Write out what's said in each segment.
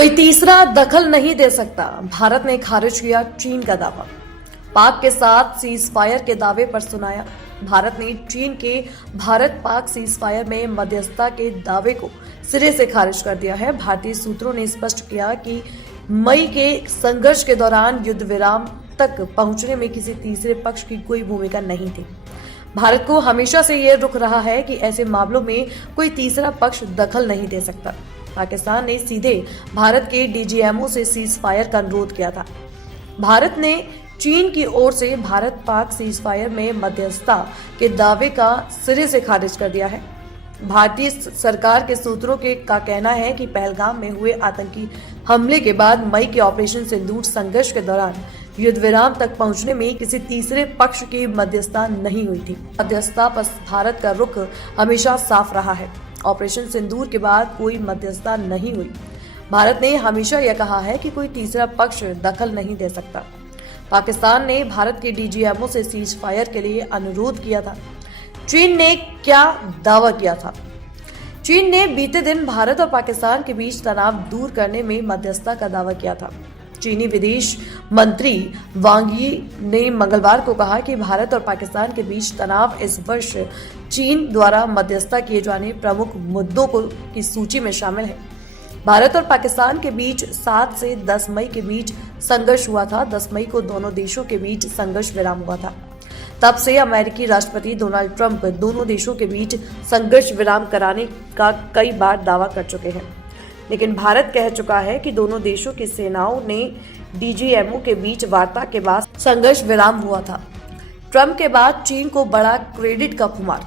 कोई तीसरा दखल नहीं दे सकता, भारत ने खारिज किया चीन का दावा। पाक के साथ सीज फायर के दावे पर सुनाया। भारत ने चीन के भारत पाक सीज फायर में मध्यस्थता के दावे को सिरे से खारिज कर दिया है। भारतीय सूत्रों ने स्पष्ट किया कि मई के संघर्ष के दौरान युद्ध विराम तक पहुंचने में किसी तीसरे पक्ष की कोई भूमिका नहीं थी। भारत को हमेशा से यह रुख रहा है कि ऐसे मामलों में कोई तीसरा पक्ष दखल नहीं दे सकता। पाकिस्तान ने सीधे भारत के डीजीएमओ से सीज फायर का अनुरोध किया था। भारत ने चीन की ओर से भारत पाक सीज फायर में मध्यस्थता के दावे का सिरे से खारिज कर दिया है। भारतीय सरकार के सूत्रों का कहना है कि पहलगाम में हुए आतंकी हमले के बाद मई के ऑपरेशन सिंदूर संघर्ष के दौरान युद्ध विराम तक पहुंचने में किसी तीसरे पक्ष की मध्यस्थता नहीं हुई थी। मध्यस्थता पर भारत का रुख हमेशा साफ रहा है। ऑपरेशन सिंदूर के बाद कोई मध्यस्थता नहीं हुई। भारत ने हमेशा यह कहा है कि कोई तीसरा पक्ष दखल नहीं दे सकता। पाकिस्तान ने भारत के डीजीएमओ से सीज फायर के लिए अनुरोध किया था। चीन ने क्या दावा किया था? चीन ने बीते दिन भारत और पाकिस्तान के बीच तनाव दूर करने में मध्यस्थता का दावा किया था। चीनी विदेश मंत्री वांग यी ने मंगलवार को कहा कि भारत और पाकिस्तान के बीच तनाव इस वर्ष चीन द्वारा मध्यस्थता किए जाने प्रमुख मुद्दों की सूची में शामिल है। भारत और पाकिस्तान के बीच 7 से 10 मई के बीच संघर्ष हुआ था। 10 मई को दोनों देशों के बीच संघर्ष विराम हुआ था। तब से अमेरिकी राष्ट्रपति डोनाल्ड ट्रंप दोनों देशों के बीच संघर्ष विराम कराने का कई बार दावा कर चुके हैं, लेकिन भारत कह चुका है कि दोनों देशों की सेनाओं ने डीजीएमओ के बीच वार्ता के बाद संघर्ष विराम हुआ था। ट्रंप के बाद चीन को बड़ा क्रेडिट का खुमार।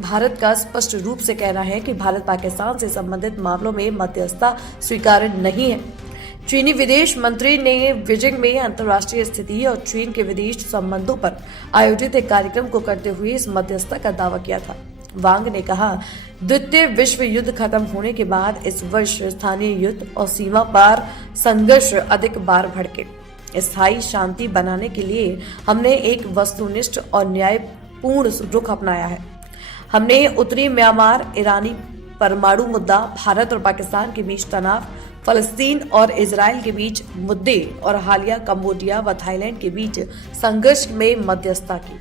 भारत का स्पष्ट रूप से कहना है कि भारत पाकिस्तान से संबंधित मामलों में मध्यस्थता स्वीकार्य नहीं है। चीनी विदेश मंत्री ने बीजिंग में अंतर्राष्ट्रीय स्थिति और चीन के विदेश संबंधों पर आयोजित एक कार्यक्रम को करते हुए इस मध्यस्थता का दावा किया था। वांग ने कहा, द्वितीय विश्व युद्ध खत्म होने के बाद इस वर्ष स्थानीय युद्ध और सीमा पार संघर्ष अधिक बार भड़के। स्थायी शांति बनाने के लिए हमने एक वस्तुनिष्ठ और न्यायपूर्ण रुख अपनाया है। हमने उत्तरी म्यांमार, ईरानी परमाणु मुद्दा, भारत और पाकिस्तान के बीच तनाव, फलस्तीन और इजराइल के बीच मुद्दे और हालिया कंबोडिया व थाईलैंड के बीच संघर्ष में मध्यस्थता की।